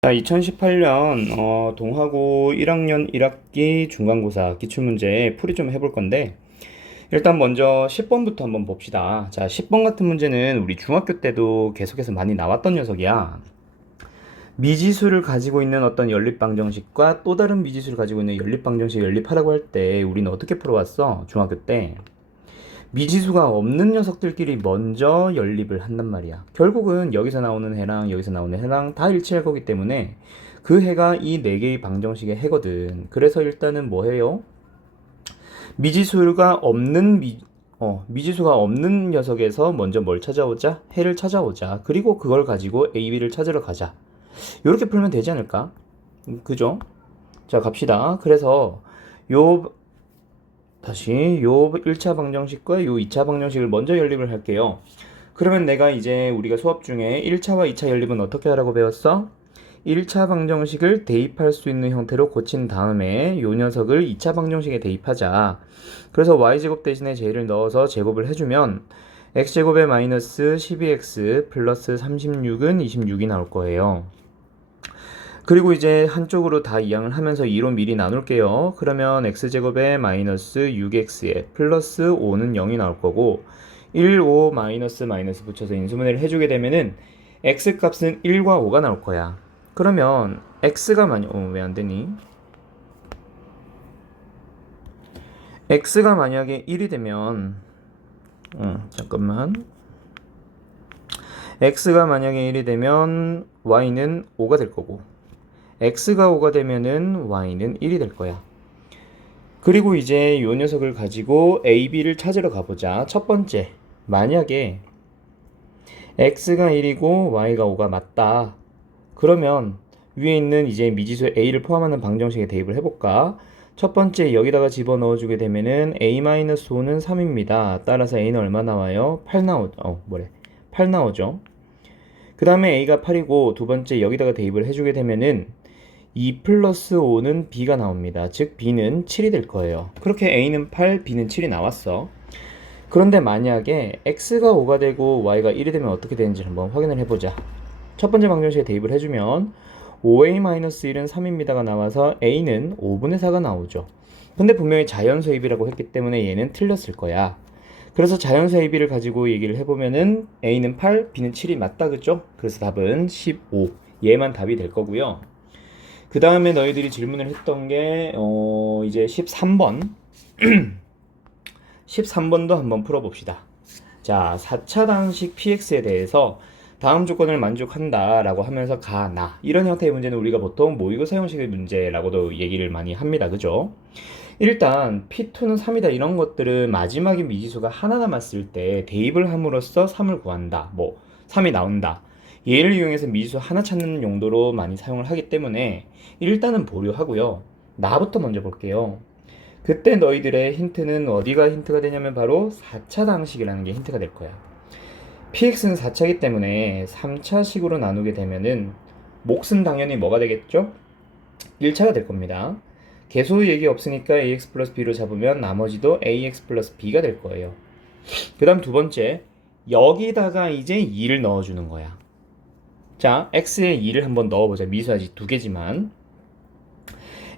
자, 2018년 동하고 1학년 1학기 중간고사 기출문제 풀이 좀 해볼 건데, 일단 먼저 10번부터 한번 봅시다. 자, 10번 같은 문제는 우리 중학교 때도 계속해서 많이 나왔던 녀석이야. 미지수를 가지고 있는 어떤 연립방정식과 또 다른 미지수를 가지고 있는 연립방정식 연립하라고 할 때 우리는 어떻게 풀어왔어? 중학교 때. 미지수가 없는 녀석들끼리 먼저 연립을 한단 말이야. 결국은 여기서 나오는 해랑 여기서 나오는 해랑 다 일치할 거기 때문에 그 해가 이 네 개의 방정식의 해거든. 그래서 일단은 뭐 해요? 미지수가 없는 미지수가 없는 녀석에서 먼저 뭘 찾아오자? 해를 찾아오자. 그리고 그걸 가지고 A, B를 찾으러 가자. 이렇게 풀면 되지 않을까? 그죠? 자, 갑시다. 그래서 요 다시 요 1차 방정식과 요 2차 방정식을 먼저 연립을 할게요. 그러면 내가 이제 우리가 수업 중에 1차와 2차 연립은 어떻게 하라고 배웠어? 1차 방정식을 대입할 수 있는 형태로 고친 다음에 요 녀석을 2차 방정식에 대입하자. 그래서 y제곱 대신에 j를 넣어서 제곱을 해주면 x제곱에 마이너스 12x 플러스 36은 26이 나올 거예요. 그리고 이제 한쪽으로 다 이항을 하면서 2로 미리 나눌게요. 그러면 x제곱에 마이너스 6x에 플러스 5는 0이 나올 거고 1, 5, 마이너스 마이너스 붙여서 인수분해를 해주게 되면은 x값은 1과 5가 나올 거야. 그러면 x가 왜 안 되니? x가 만약에 1이 되면 잠깐만. x가 만약에 1이 되면 y는 5가 될 거고 x가 5가 되면은 y는 1이 될 거야. 그리고 이제 요 녀석을 가지고 a, b를 찾으러 가보자. 첫 번째, 만약에 x가 1이고 y가 5가 맞다. 그러면 위에 있는 이제 미지수 a를 포함하는 방정식에 대입을 해볼까? 첫 번째 여기다가 집어넣어주게 되면은 a-5는 3입니다. 따라서 a는 얼마 나와요? 8 나오죠. 그 다음에 a가 8이고 두 번째 여기다가 대입을 해주게 되면은 2 플러스 5는 b가 나옵니다. 즉 b는 7이 될 거예요. 그렇게 a는 8, b는 7이 나왔어. 그런데 만약에 x가 5가 되고 y가 1이 되면 어떻게 되는지 한번 확인을 해보자. 첫 번째 방정식에 대입을 해주면 5a-1은 3입니다가 나와서 a는 5분의 4가 나오죠. 근데 분명히 자연수입이라고 했기 때문에 얘는 틀렸을 거야. 그래서 자연수입을 가지고 얘기를 해보면은 a는 8, b는 7이 맞다, 그죠? 그래서 답은 15. 얘만 답이 될 거고요. 그 다음에 너희들이 질문을 했던 게 이제 13번 13번도 한번 풀어봅시다. 자, 4차단식 px에 대해서 다음 조건을 만족한다 라고 하면서 나 이런 형태의 문제는 우리가 보통 모의고사 형식의 문제라고도 얘기를 많이 합니다. 그죠? 일단 p2는 3이다 이런 것들은 마지막에 미지수가 하나 남았을 때 대입을 함으로써 3을 구한다. 3이 나온다. 얘를 이용해서 미지수 하나 찾는 용도로 많이 사용을 하기 때문에 일단은 보류하고요. 나부터 먼저 볼게요. 그때 너희들의 힌트는 어디가 힌트가 되냐면 바로 4차당식이라는 게 힌트가 될 거야. px는 4차이기 때문에 3차식으로 나누게 되면은 몫은 당연히 뭐가 되겠죠? 1차가 될 겁니다. 계수 얘기 없으니까 ax 플러스 b로 잡으면 나머지도 ax 플러스 b가 될 거예요. 그 다음 두 번째, 여기다가 이제 2를 넣어주는 거야. 자, x에 2를 한번 넣어보자. 미수 아직 두 개지만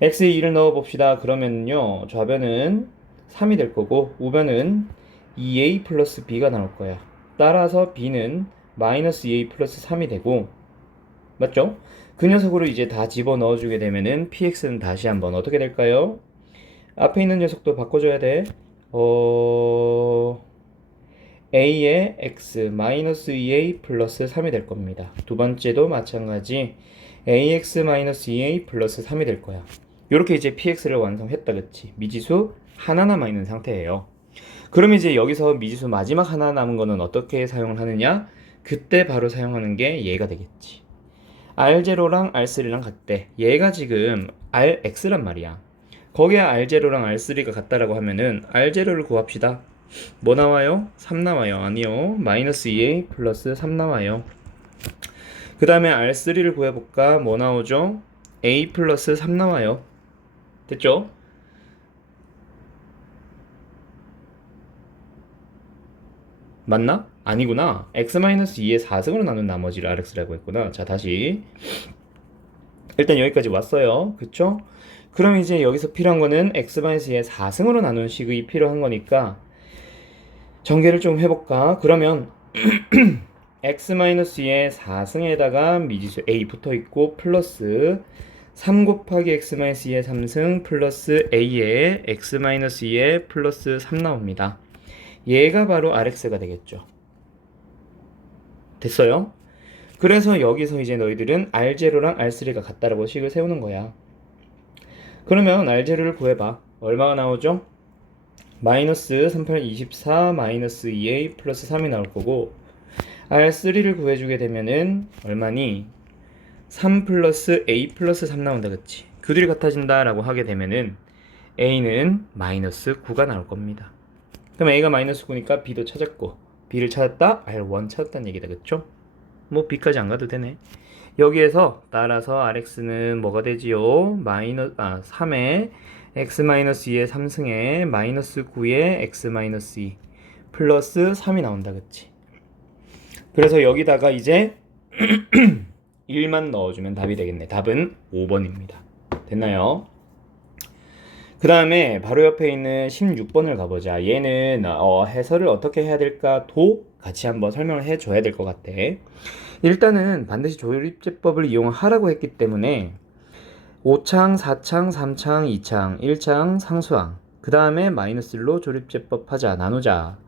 x에 2를 넣어봅시다. 그러면요 좌변은 3이 될 거고 우변은 2a 플러스 b가 나올 거야. 따라서 b는 마이너스 2a 플러스 3이 되고 맞죠? 그 녀석으로 이제 다 집어넣어주게 되면은 px는 다시 한번 어떻게 될까요? 앞에 있는 녀석도 바꿔줘야 돼. a의 x 마이너스 2a 플러스 3이 될 겁니다. 두 번째도 마찬가지 ax 마이너스 2a 플러스 3이 될 거야. 이렇게 이제 px를 완성했다, 그치? 미지수 하나 남아있는 상태예요. 그럼 이제 여기서 미지수 마지막 하나 남은 거는 어떻게 사용을 하느냐? 그때 바로 사용하는 게 얘가 되겠지. R0랑 R3랑 같대. 얘가 지금 RX란 말이야. 거기에 R0랑 R3가 같다라고 하면은 R0를 구합시다. 뭐 나와요? 3 나와요. 아니요. 마이너스 2a 플러스 3 나와요. 그 다음에 R3를 구해볼까? 뭐 나오죠? a 플러스 3 나와요. 됐죠? 맞나? 아니구나. x-2의 4승으로 나눈 나머지를 rx라고 했구나. 자, 다시 일단 여기까지 왔어요. 그쵸? 그럼 이제 여기서 필요한 거는 x-2의 4승으로 나눈 식이 필요한 거니까 전개를 좀 해볼까? 그러면 x-2의 4승에다가 미지수 a 붙어있고 플러스 3 곱하기 x-2의 3승 플러스 a의 x-2의 플러스 3 나옵니다. 얘가 바로 rx가 되겠죠. 됐어요? 그래서 여기서 이제 너희들은 R0랑 R3가 같다라고 식을 세우는 거야. 그러면 R0를 구해봐. 얼마가 나오죠? 마이너스 38, 24, 마이너스 2a 플러스 3이 나올 거고 R3를 구해주게 되면은 얼마니? 3 플러스 a 플러스 3 나온다 그치? 그 둘이 같아진다 라고 하게 되면은 a는 마이너스 9가 나올 겁니다. 그럼 a가 마이너스 9니까 b도 찾았고 b를 찾았다? R1 찾았다는 얘기다 그쵸? 뭐 b까지 안 가도 되네. 여기에서 따라서 rx는 뭐가 되지요? 3의 x-2의 3승에 마이너스 9의 x-2 플러스 3이 나온다 그치? 그래서 여기다가 이제 1만 넣어주면 답이 되겠네. 답은 5번입니다. 됐나요? 그 다음에 바로 옆에 있는 16번을 가보자. 얘는 해설을 어떻게 해야 될까도 같이 한번 설명을 해줘야 될 것 같아. 일단은 반드시 조립제법을 이용하라고 했기 때문에 5창, 4창, 3창, 2창, 1창, 상수항 그 다음에 마이너스 1로 조립제법 하자, 나누자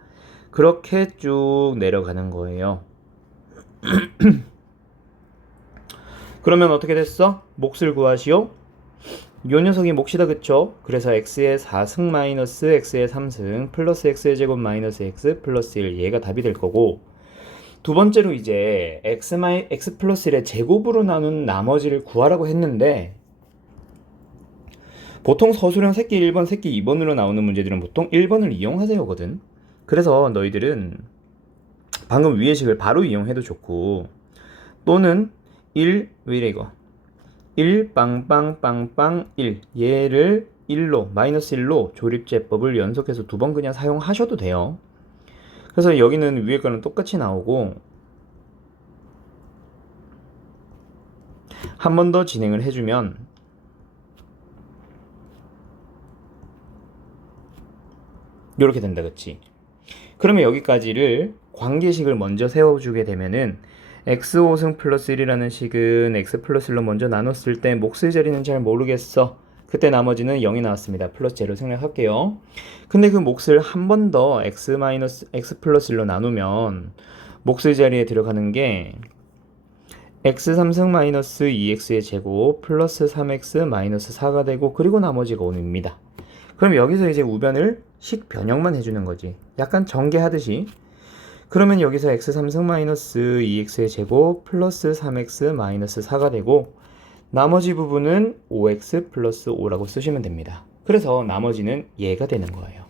그렇게 쭉 내려가는 거예요. 그러면 어떻게 됐어? 몫을 구하시오. 요 녀석이 몫이다 그쵸? 그래서 x의 4승 마이너스 x의 3승 플러스 x의 제곱 마이너스 x 플러스 1 얘가 답이 될 거고 두 번째로 이제 x 플러스 1의 제곱으로 나눈 나머지를 구하라고 했는데 보통 서술형 새끼 1번, 새끼 2번으로 나오는 문제들은 보통 1번을 이용하세요거든. 그래서 너희들은 방금 위의 식을 바로 이용해도 좋고 또는 1, 왜 이래 이거 1 빵빵빵빵 1 얘를 1로 마이너스 1로 조립제법을 연속해서 두 번 그냥 사용하셔도 돼요. 그래서 여기는 위에 거는 똑같이 나오고 한 번 더 진행을 해주면 이렇게 된다 그치? 그러면 여기까지를 관계식을 먼저 세워주게 되면은 x5승 플러스 1이라는 식은 x 플러스 1로 먼저 나눴을 때 몫의 자리는 잘 모르겠어. 그때 나머지는 0이 나왔습니다. 플러스 제로 생략할게요. 근데 그 몫을 한 번 더 x 플러스 1로 나누면 몫의 자리에 들어가는 게 x3승 마이너스 2x의 제곱 플러스 3x 마이너스 4가 되고 그리고 나머지가 5입니다. 그럼 여기서 이제 우변을 식 변형만 해주는 거지. 약간 전개하듯이. 그러면 여기서 x3승 마이너스 2x의 제곱 플러스 3x 마이너스 4가 되고 나머지 부분은 5x 플러스 5라고 쓰시면 됩니다. 그래서 나머지는 얘가 되는 거예요.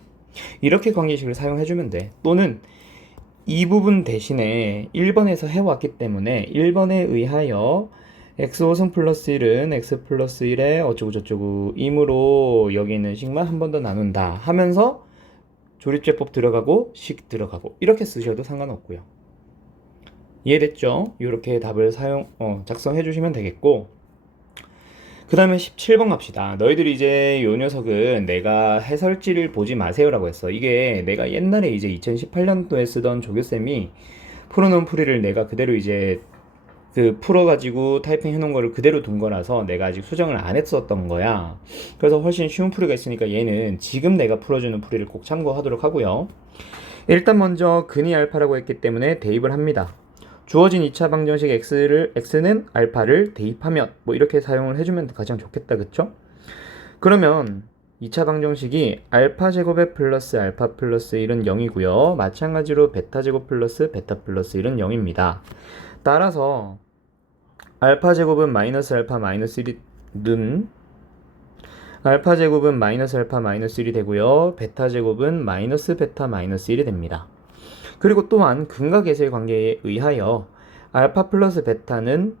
이렇게 관계식을 사용해주면 돼. 또는 이 부분 대신에 1번에서 해왔기 때문에 1번에 의하여 x5승 플러스 1은 x 플러스 1에 어쩌고저쩌고 이므로 여기 있는 식만 한 번 더 나눈다 하면서 조립제법 들어가고 식 들어가고 이렇게 쓰셔도 상관없고요. 이해됐죠? 이렇게 답을 작성해 주시면 되겠고 그 다음에 17번 갑시다. 너희들이 이제 요 녀석은 내가 해설지를 보지 마세요라고 했어. 이게 내가 옛날에 이제 2018년도에 쓰던 조교쌤이 풀어놓은 풀이를 내가 그대로 이제 풀어가지고 타이핑 해놓은 거를 그대로 둔 거라서 내가 아직 수정을 안 했었던 거야. 그래서 훨씬 쉬운 풀이가 있으니까 얘는 지금 내가 풀어주는 풀이를 꼭 참고하도록 하고요. 일단 먼저 근이 알파라고 했기 때문에 대입을 합니다. 주어진 2차 방정식 x는 알파를 대입하면 뭐 이렇게 사용을 해주면 가장 좋겠다 그쵸? 그러면 2차 방정식이 알파 제곱에 플러스 알파 플러스 1은 0이고요. 마찬가지로 베타 제곱 플러스 베타 플러스 1은 0입니다. 따라서 알파 제곱은 마이너스 알파 마이너스 1은 알파 제곱은 마이너스 알파 마이너스 1이 되고요. 베타 제곱은 마이너스 베타 마이너스 1이 됩니다. 그리고 또한 근과 계수의 관계에 의하여 알파 플러스 베타는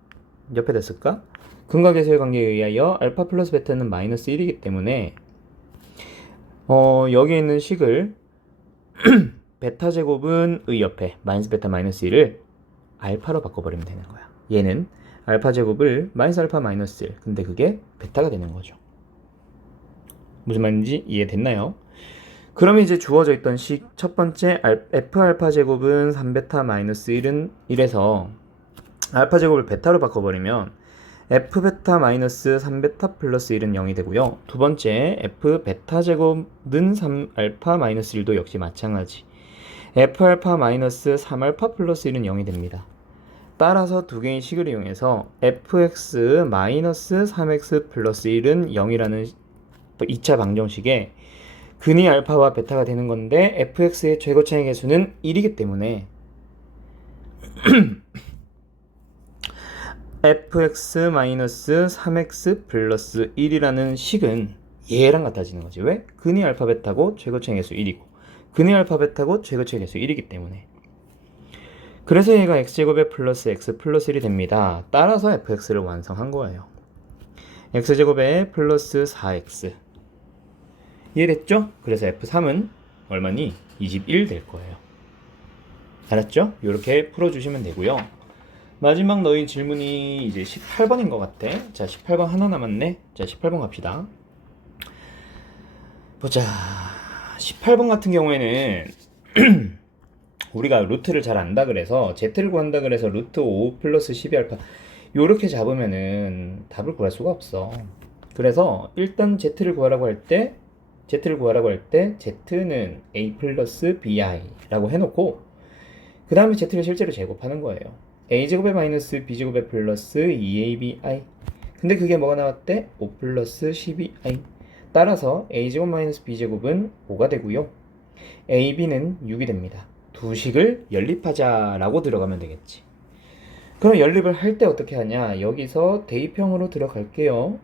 옆에 됐을까? 근과 계수의 관계에 의하여 알파 플러스 베타는 마이너스 1이기 때문에 여기 있는 식을 베타 제곱은 의 옆에 마이너스 베타 마이너스 1을 알파로 바꿔버리면 되는 거야. 얘는 알파 제곱을 마이너스 알파 마이너스 1. 근데 그게 베타가 되는 거죠. 무슨 말인지 이해됐나요? 그러면 이제 주어져 있던 식 첫 번째 f 알파 제곱은 3베타 마이너스 1은 1에서 알파 제곱을 베타로 바꿔버리면 f 베타 마이너스 3베타 플러스 1은 0이 되고요. 두 번째 f 베타 제곱은 3 알파 마이너스 1도 역시 마찬가지. f 알파 마이너스 3 알파 플러스 1은 0이 됩니다. 따라서 두 개의 식을 이용해서 fx 마이너스 3x 플러스 1은 0이라는 2차 방정식에 근이 알파와 베타가 되는 건데 fx의 최고차의 개수는 1이기 때문에 fx-3x 플러스 1이라는 식은 얘랑 같아지는 거지. 왜? 근이 알파 베타고 최고차의 개수 1이고 근이 알파 베타고 최고차의 개수 1이기 때문에. 그래서 얘가 x제곱에 플러스 x 플러스 1이 됩니다. 따라서 fx를 완성한 거예요. x제곱에 플러스 4x. 이해됐죠? 그래서 f3은 얼마니? 21 될 거예요. 알았죠? 이렇게 풀어주시면 되고요. 마지막 너희 질문이 이제 18번인 것 같아. 자, 18번 하나 남았네. 자, 18번 갑시다. 보자. 18번 같은 경우에는 우리가 루트를 잘 안다 그래서 z를 구한다 그래서 루트 5 플러스 12알파 요렇게 잡으면은 답을 구할 수가 없어. 그래서 일단 z를 구하라고 할 때 z는 a 플러스 bi라고 해놓고 그 다음에 z를 실제로 제곱하는 거예요. a제곱에 마이너스 b제곱에 플러스 2abi. 근데 그게 뭐가 나왔대? 5 플러스 12i. 따라서 a제곱 마이너스 b제곱은 5가 되고요. ab는 6이 됩니다. 두 식을 연립하자라고 들어가면 되겠지. 그럼 연립을 할 때 어떻게 하냐? 여기서 대입형으로 들어갈게요.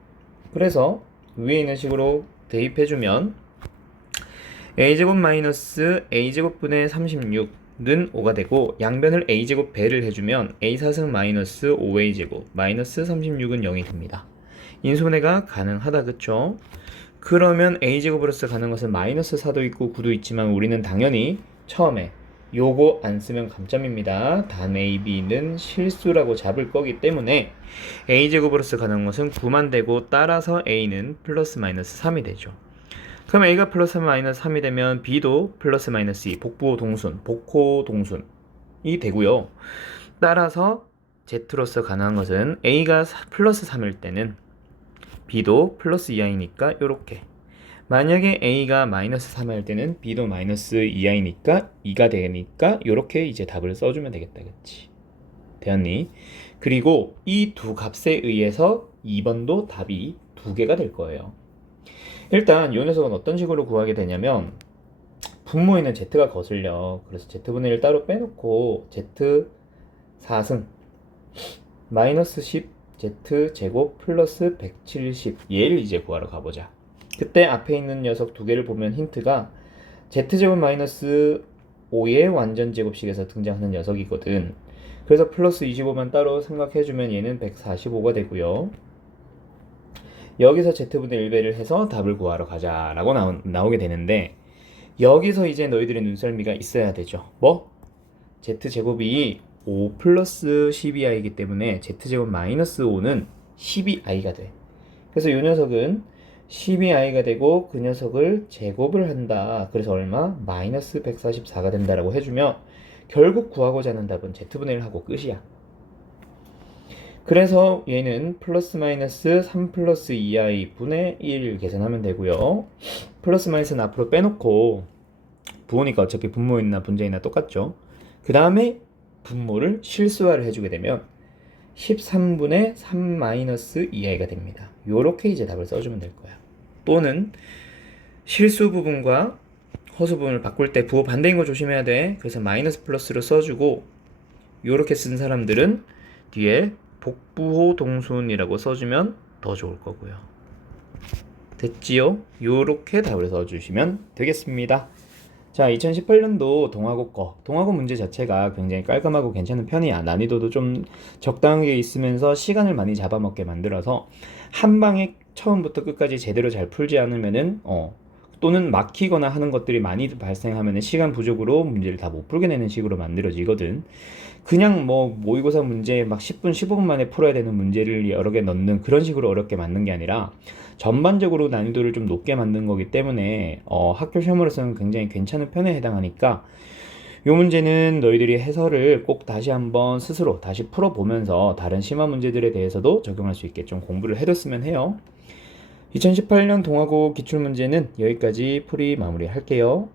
그래서 위에 있는 식으로 대입해주면 a제곱 마이너스 a제곱분의 36는 5가 되고 양변을 a제곱 배를 해주면 a4승 마이너스 5a제곱 마이너스 36은 0이 됩니다. 인수분해가 가능하다. 그쵸? 그러면 a제곱으로서 가는 것은 마이너스 4도 있고 9도 있지만 우리는 당연히 처음에 요거 안 쓰면 감점입니다. 단 AB는 실수라고 잡을 거기 때문에 A제곱으로서 가는 것은 9만 되고 따라서 A는 플러스 마이너스 3이 되죠. 그럼 A가 플러스 마이너스 3이 되면 B도 플러스 마이너스 2, 복호 동순이 되고요. 따라서 Z로서 가능한 것은 A가 플러스 3일 때는 B도 플러스 2i니까 요렇게. 만약에 A가 마이너스 3일 때는 B도 마이너스 2i니까 2가 되니까 요렇게 이제 답을 써주면 되겠다. 그치? 되었니? 그리고 이 두 값에 의해서 2번도 답이 두 개가 될 거예요. 일단 이 녀석은 어떤 식으로 구하게 되냐면 분모에는 Z가 거슬려. 그래서 Z분의 1 따로 빼놓고 Z 4승 마이너스 10 Z제곱 플러스 170 얘를 이제 구하러 가보자. 그때 앞에 있는 녀석 두 개를 보면 힌트가 z제곱 마이너스 5의 완전 제곱식에서 등장하는 녀석이거든. 그래서 플러스 25만 따로 생각해주면 얘는 145가 되고요. 여기서 z분의 1배를 해서 답을 구하러 가자라고 나오게 되는데 여기서 이제 너희들의 눈썰미가 있어야 되죠. 뭐? z제곱이 5 플러스 12i이기 때문에 z제곱 마이너스 5는 12i가 돼. 그래서 이 녀석은 12i가 되고 그 녀석을 제곱을 한다. 그래서 얼마? 마이너스 144가 된다라고 해주면 결국 구하고자 하는 답은 z분의 1하고 끝이야. 그래서 얘는 플러스 마이너스 3 플러스 2i 분의 1 계산하면 되고요. 플러스 마이너스는 앞으로 빼놓고 부호니까 어차피 분모이나 분자이나 똑같죠. 그 다음에 분모를 실수화를 해주게 되면 13분의 3 마이너스 2i가 됩니다. 요렇게 이제 답을 써주면 될 거야. 또는 실수 부분과 허수 부분을 바꿀 때 부호 반대인 거 조심해야 돼. 그래서 마이너스 플러스로 써주고 요렇게 쓴 사람들은 뒤에 복부호 동순이라고 써주면 더 좋을 거고요. 됐지요? 요렇게 답을 써주시면 되겠습니다. 자, 2018년도 동화고 문제 자체가 굉장히 깔끔하고 괜찮은 편이야. 난이도도 좀 적당하게 있으면서 시간을 많이 잡아먹게 만들어서 한 방에 처음부터 끝까지 제대로 잘 풀지 않으면은 또는 막히거나 하는 것들이 많이 발생하면 시간 부족으로 문제를 다 못 풀게 되는 식으로 만들어지거든. 그냥 뭐 모의고사 문제 막 10분, 15분 만에 풀어야 되는 문제를 여러 개 넣는 그런 식으로 어렵게 만든 게 아니라 전반적으로 난이도를 좀 높게 만든 거기 때문에 학교 시험으로서는 굉장히 괜찮은 편에 해당하니까 이 문제는 너희들이 해설을 꼭 다시 한번 스스로 다시 풀어보면서 다른 심화 문제들에 대해서도 적용할 수 있게 좀 공부를 해뒀으면 해요. 2018년 동아고 기출문제는 여기까지 풀이 마무리할게요.